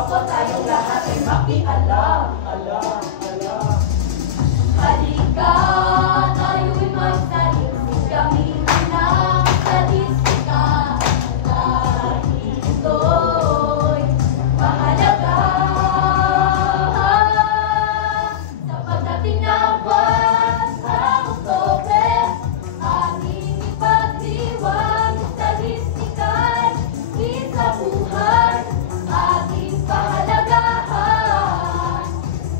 Opo, tayong lahat ay makialam. Halika, tayo'y magsaliksik, gamitin ang statistika. Dahil ito'y mahalaga. Sa pagdating ng buwan ng Oktubre, ating ipagdiwang statistika'y isa buhay, ating pahalagahan.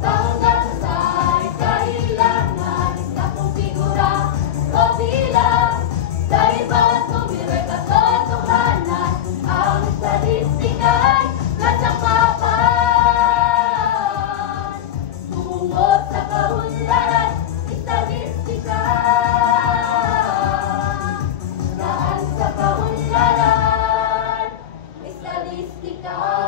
Taong dasay, kailangan na kung figura o bilang, dahil bawat numero'y katotohanan, ang statistika'y ladyang mapan. Tumungo sa kaunlaran, statistika. Daan sa kaunlaran, statistika.